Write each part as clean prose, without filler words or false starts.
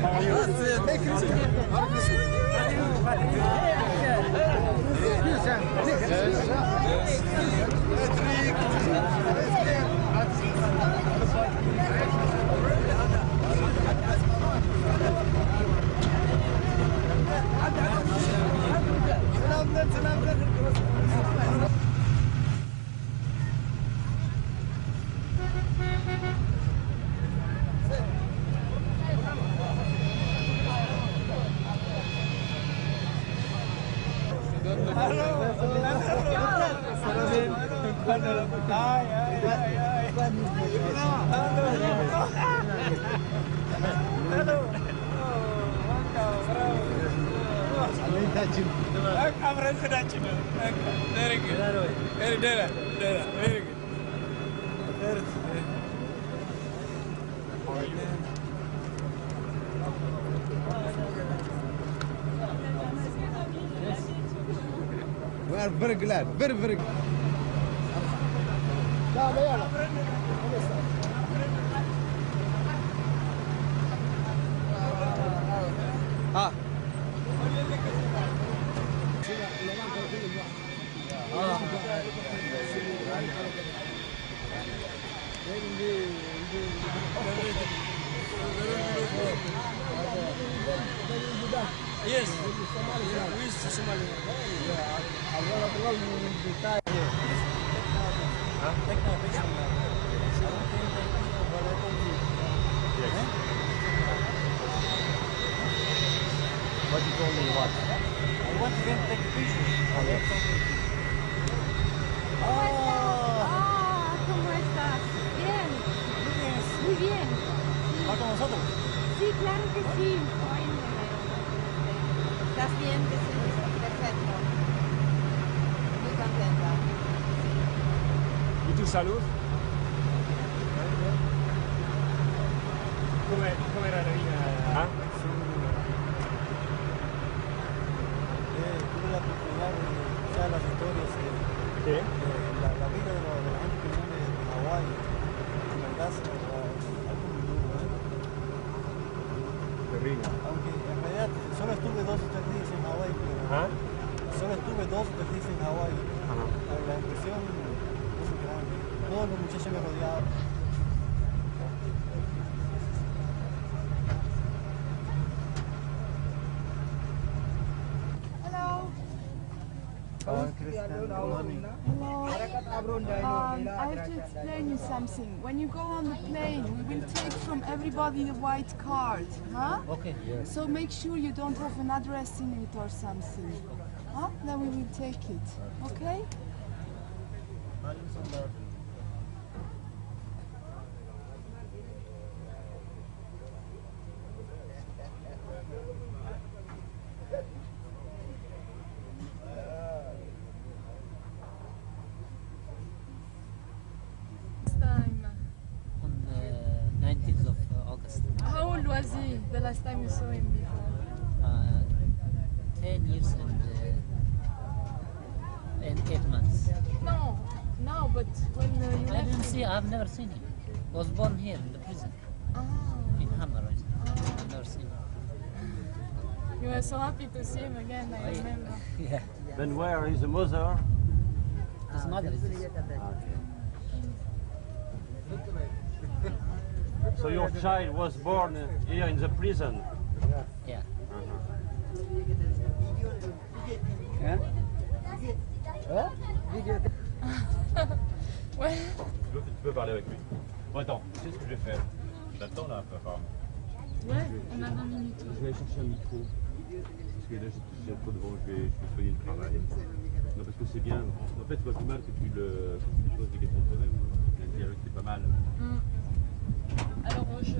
How are you? Very good. Very good. We are very glad, very glad. Ah. Yes, we is Somalia. What you told me what? I want to take a picture. ¿Cómo estás? Bien. Muy bien. ¿Va con nosotros? Sí, claro que sí. ¿Estás bien? Sí, perfecto. Muy contenta. ¿Y tu salud? ¿Cómo era la vida? ¿Ah? Tuve la oportunidad de escuchar las historias de la vida de la gente que viene de Hawái. En verdad es algo muy duro. Terrible. Aunque en realidad solo estuve 2 o 3 días en Hawái, pero solo estuve 2 o 3 días en Hawái. La impresión es grande. Todos los muchachos me rodeaban. Hello, I have to explain you something. When you go on the plane, we will take from everybody the white card, huh? Okay. Yes. So make sure you don't have an address in it or something, huh? Then we will take it, okay? On the 19th of August. How old was he the last time you saw him before? 10 years and 8 months. No, now, but when you I didn't see, I've never seen him. Was born here in the prison, in Hammer. I've never seen him. You were so happy to see him again, I remember. Yeah. Then where is the mother? His mother is this. So your child was born here in the prison? Yeah. Ouais. Tu peux parler avec lui. Bon, attends, tu sais ce que je vais faire? J'attends là un peu. Ouais, on a 20 minutes. Je vais aller chercher un micro. Parce que là, j'ai trop de vent, je vais soigner le travail. Non, parce que c'est bien. En fait, c'est pas plus mal que tu lui poses des questions toi-même. Le dialogue, c'est pas mal. Alors, je...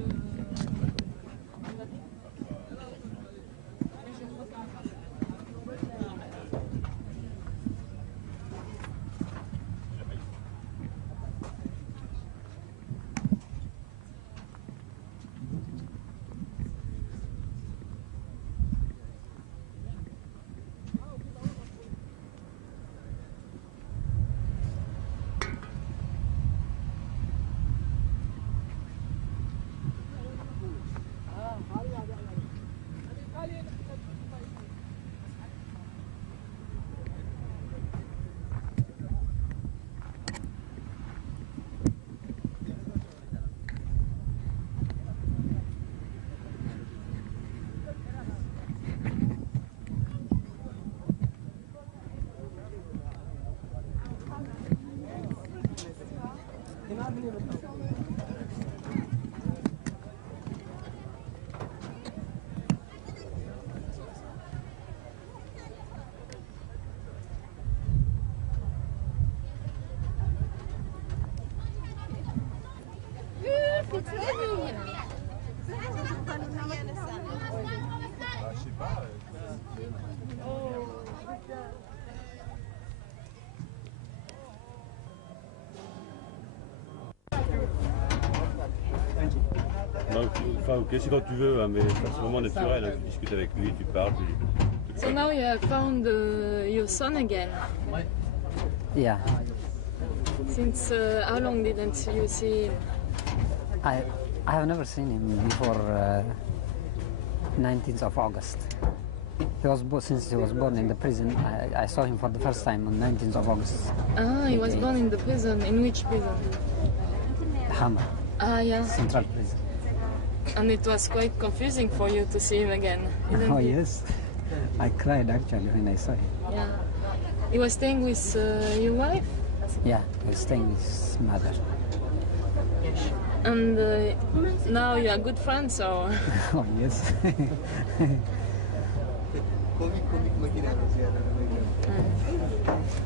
Enfin, ok, c'est quand tu veux, hein, mais c'est vraiment naturel. Hein, tu discutes avec lui, tu parles. So now you have found your son again. Yeah, Since how long didn't you see him? I have never seen him before 19th of August. Since he was born in the prison, I saw him for the first time on 19th of August. Ah, he was born in the prison. In which prison? Hammer, Ah, yeah. Central Prison. And it was quite confusing for you to see him again, isn't Oh it? yes, I cried actually when I saw him. Yeah. He was staying with your wife? Yeah, I was staying with his mother. And now you are good friends, or? Oh yes.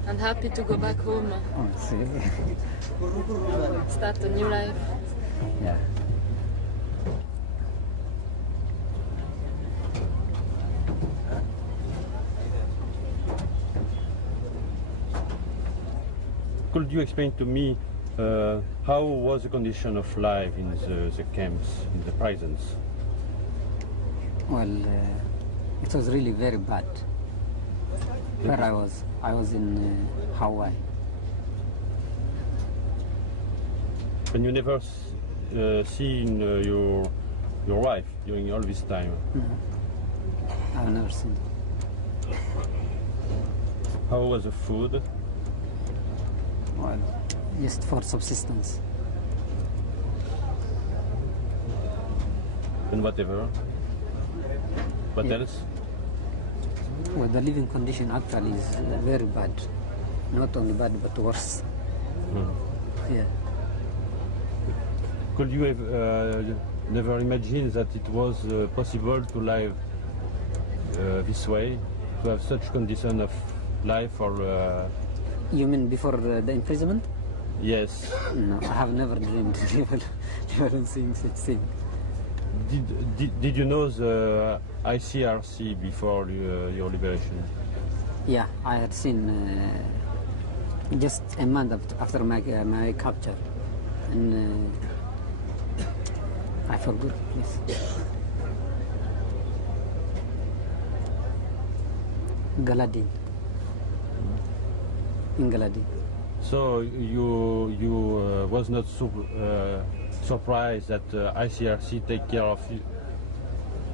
And happy to go back home, Oh, see. start a new life. Yeah. Could you explain to me how was the condition of life in the camps, in the prisons? Well, it was really very bad. Where I was in Hawaii. And you never seen your wife during all this time? I've never seen it. How was the food? Well, just for subsistence. And whatever? What Yeah. else? Well, the living condition actually is very bad. Not only bad, but worse. Yeah. Could you have never imagine that it was possible to live this way, to have such condition of life? Or You mean before the imprisonment? yes, No, I have never dreamed never seeing such thing. did you know the ICRC before your liberation? Yeah, I had seen just a month after my capture, and I forgot. Yes. Galadin. In Galadin. So you was not surprised that ICRC take care of you?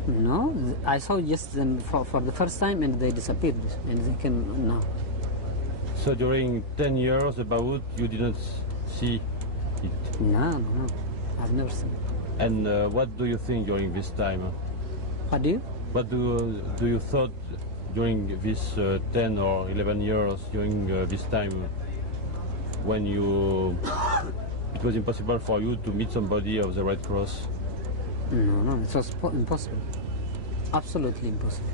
No, I saw just them for the first time, and they disappeared, and they came now. So during 10 years about you didn't see it? No, I've never seen it. And what do you think during this time? What do you? What do you thought during this 10 or 11 years during this time when it was impossible for you to meet somebody of the Red Cross? No, it was impossible. Absolutely impossible.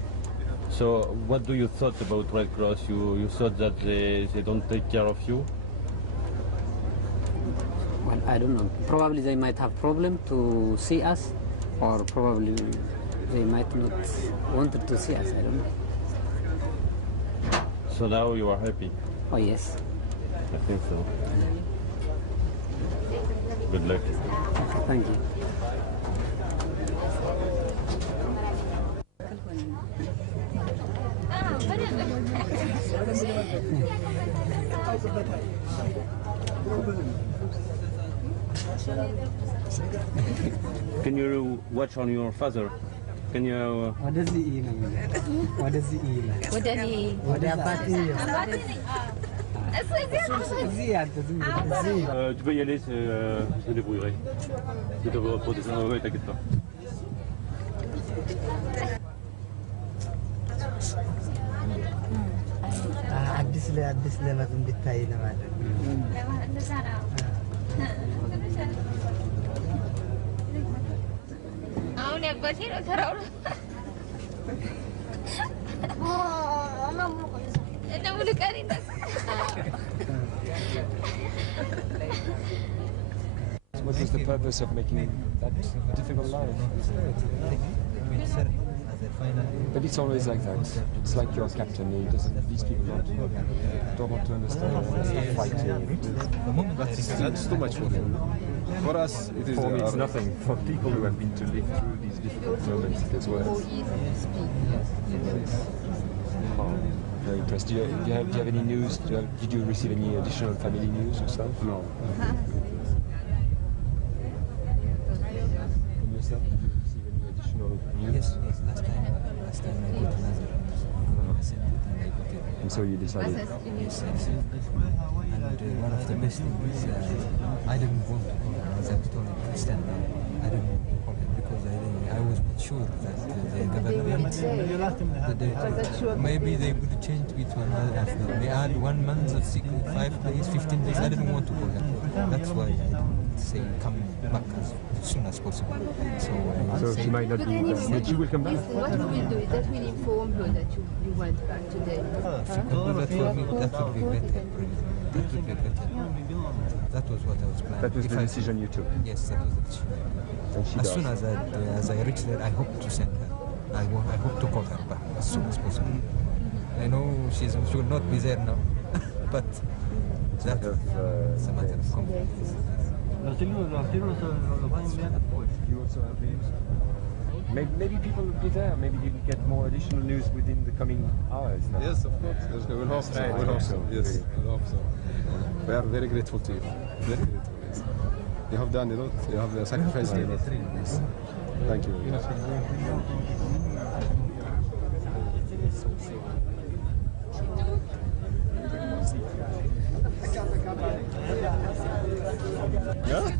So what do you thought about Red Cross? You thought that they don't take care of you? Well, I don't know. Probably they might have problem to see us, or probably they might not wanted to see us. I don't know. So now you are happy? Oh yes. I think so. Good luck. Thank you. Can you watch on your father? Can you? What does he eat? What does he eat? What did he? What does that eat? Tu peux y aller, je me débrouillerai. Je te protéger, ouais, t'inquiète pas. አዲስ ለመጡ እንድታይ ለማድረግ አሁን ያባቴ ነው ተራው ነው እና ሙሉ ቀን What was the purpose of making that difficult life? But it's always like that. It's like your captain. These people don't want to understand. Fighting. That's too much for him. For us, it is. For me, it's nothing. For people who have been to live through these difficult moments, it is worse. Oh, very impressed. Do you have any news? Did you receive any additional family news yourself? No. From yourself, did you receive any additional news? Yes. Last time I got another. I sent it and I got it. And so you decided. Yes, I sent it. And one of the best things is I didn't want to call him, as I told him to stand up. I didn't want to call him because I was not sure that the government, maybe they would change it to another after. They add 1 month of 5 days, 15 days. I didn't want to call him. That's why I didn't say come back as soon as possible. So she might not be, but she will come back. What we will do is that we'll inform her that you went back today. That would be better. That would be better. That was what I was planning. That was the decision you took? Yes, that was the decision. And she as soon as I reach there, I hope to send her. I hope to call her back as soon as possible. I know she will not be there now, but it's a matter of confidence. You also have news? Maybe people will be there. Maybe you can get more additional news within the coming hours now. Yes, of course. We will hope so. We hope so. Yes, we hope so. We are very grateful to you. Very grateful. Yes. You have done a lot. You have sacrificed a lot. Thank you. Yeah?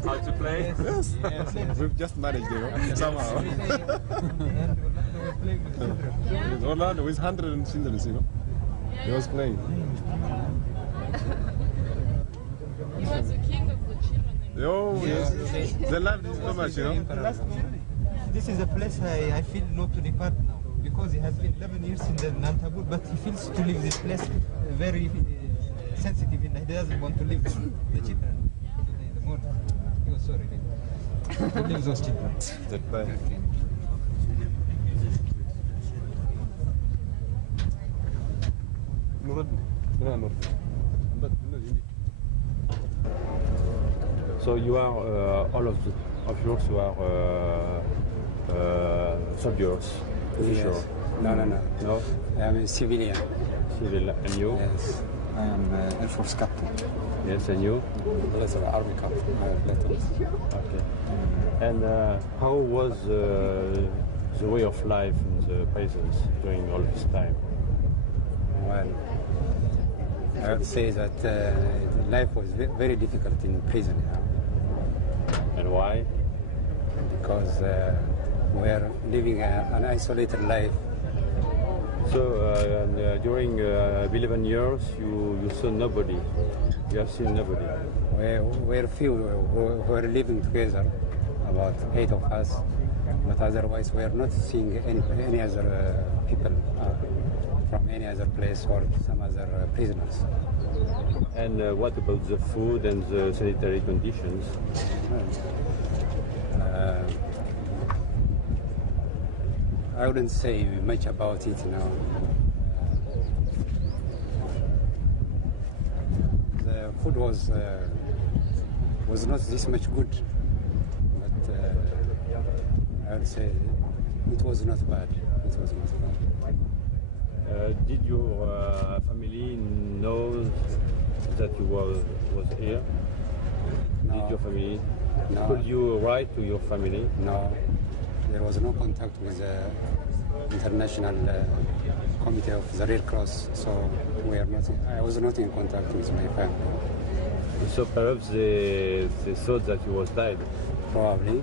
How to play? Yes. We've just managed, somehow. Orlando with 100 children, He was playing. He was the king of the children. Oh, yes. They loved him so much, This is a place I feel not to depart now, because he has been 11 years in the Nantabur, but he feels to leave this place very sensitive. He doesn't want to leave the children in the morning. He was sorry. To leave those children. So you are all of yours who are soldiers, official? Yes. No. I am a civilian. Civil, and you? Yes. I am Air Force captain. Yes, and you? Army captain. Okay. And how was the way of life in the prisons during all this time? Well, I would say that life was very difficult in prison. And why? Because we are living an isolated life. So during 11 years, you saw nobody. You have seen nobody. We are few who are living together, about 8 of us, but otherwise we are not seeing any other people from any other place or some other prisoners. And what about the food and the sanitary conditions? I wouldn't say much about it now. The food was not this much good, but I would say it was not bad. It was not bad. Did your family know that you was here? No. Did your family? No. Could you write to your family? No. There was no contact with the international committee of the Red Cross, so I was not in contact with my family. So perhaps they thought that you was died. Probably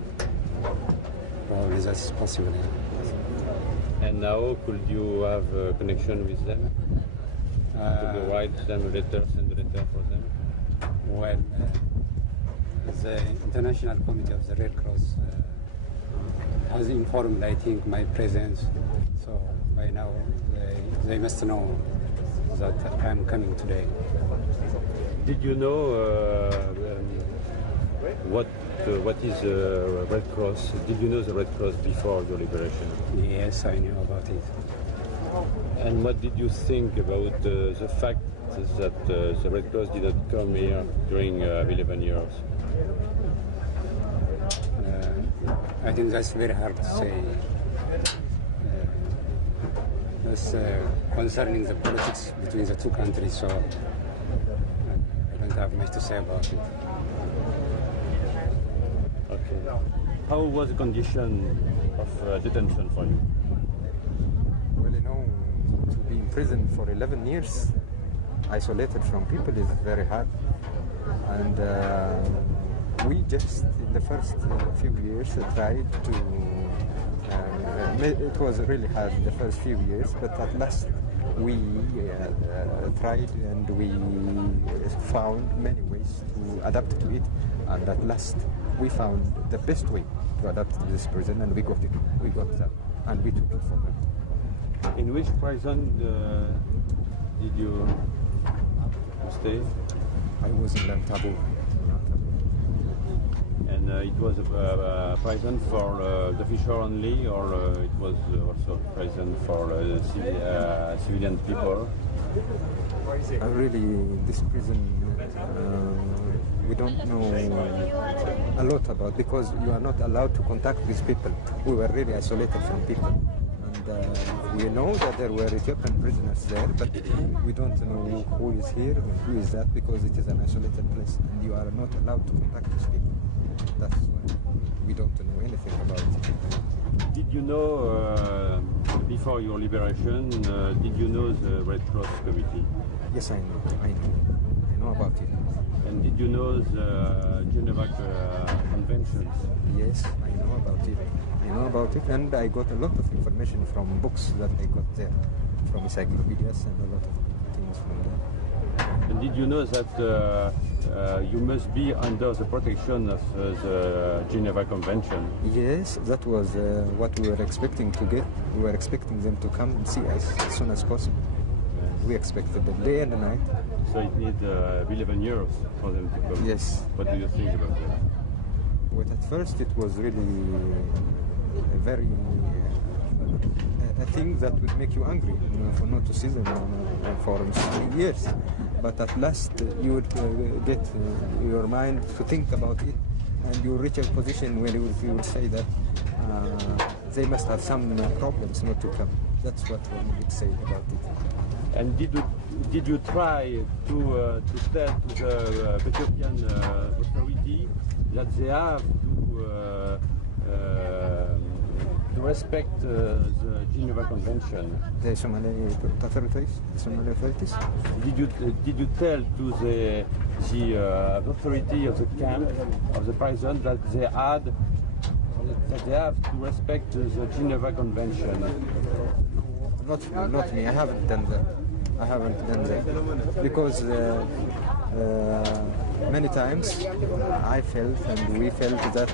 that's possible. Yeah. And now could you have a connection with them? Could you write them a letter, send a letter for them? Well, the international committee of the Red Cross has informed, I think, my presence. So by now they must know that I am coming today. Did you know what is Red Cross? Did you know the Red Cross before your liberation? Yes, I knew about it. And what did you think about the fact that the Red Cross did not come here during 11 years? I think that's very hard to say. That's concerning the politics between the two countries, so I don't have much to say about it. Okay. How was the condition of detention for you? Well, you know, to be in prison for 11 years, isolated from people, is very hard. And we just, in the first few years, tried to... it was really hard in the first few years, but at last we tried and we found many ways to adapt to it. And at last we found the best way to adapt to this prison, and we got it. We got that, and we took it from them. In which prison did you stay? I was in Lantabu. And it was a prison for the fisher only, or it was also a prison for civilian people? Really, this prison we don't know a lot about, because you are not allowed to contact with people. We were really isolated from people. And we know that there were Ethiopian prisoners there, but we don't know who is here and who is that, because it is an isolated place and you are not allowed to contact with people. That's why we don't know anything about it. Did you know, before your liberation, did you know the Red Cross Committee? Yes, I know about it. And did you know the Geneva Conventions? Yes, I know about it. I know about it, and I got a lot of information from books that I got there, from encyclopedias and a lot of things from there. And did you know that you must be under the protection of the Geneva Convention? Yes, that was what we were expecting to get. We were expecting them to come and see us as soon as possible. Yes. We expected them day and night. So it needs 11 years for them to come? Yes. What do you think about that? Well, at first it was really a very a thing that would make you angry, you know, for not to see them for 3 years. But at last you would get your mind to think about it, and you reach a position where you would say that they must have some problems not to come. That's what one would say about it. And did you try to tell to the Ethiopian authority that they have to respect the Geneva Convention? The Somali authorities? Did you tell to the authority of the camp, of the prison, that they have to respect the Geneva Convention? Not me. I haven't done that. Because many times I felt and we felt that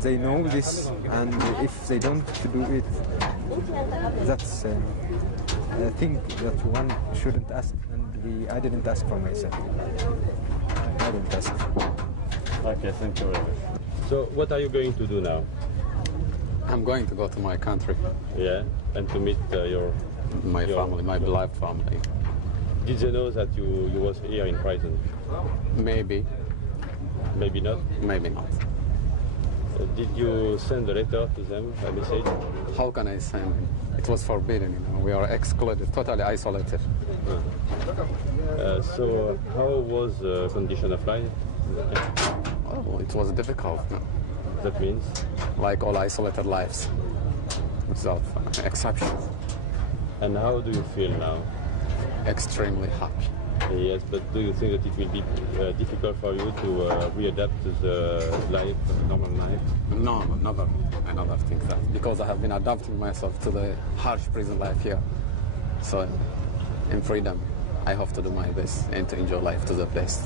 they know this, and if they don't do it, that's a thing that one shouldn't ask, and I didn't ask for myself. I didn't ask. Okay, thank you very much. So what are you going to do now? I'm going to go to my country. Yeah, and to meet my family, my beloved family. Did they know that you was here in prison? Maybe. Maybe not? Maybe not. Did you send a letter to them, a message? How can I send? It was forbidden, you know. We are excluded, totally isolated. So how was the condition of life? Oh, it was difficult. No? That means? Like all isolated lives, without exception. And how do you feel now? Extremely happy. Yes, but do you think that it will be difficult for you to readapt to the life, normal life? No, never. I never think that. Because I have been adapting myself to the harsh prison life here. So, in freedom, I have to do my best and to enjoy life to the best.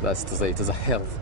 That's to say, to the health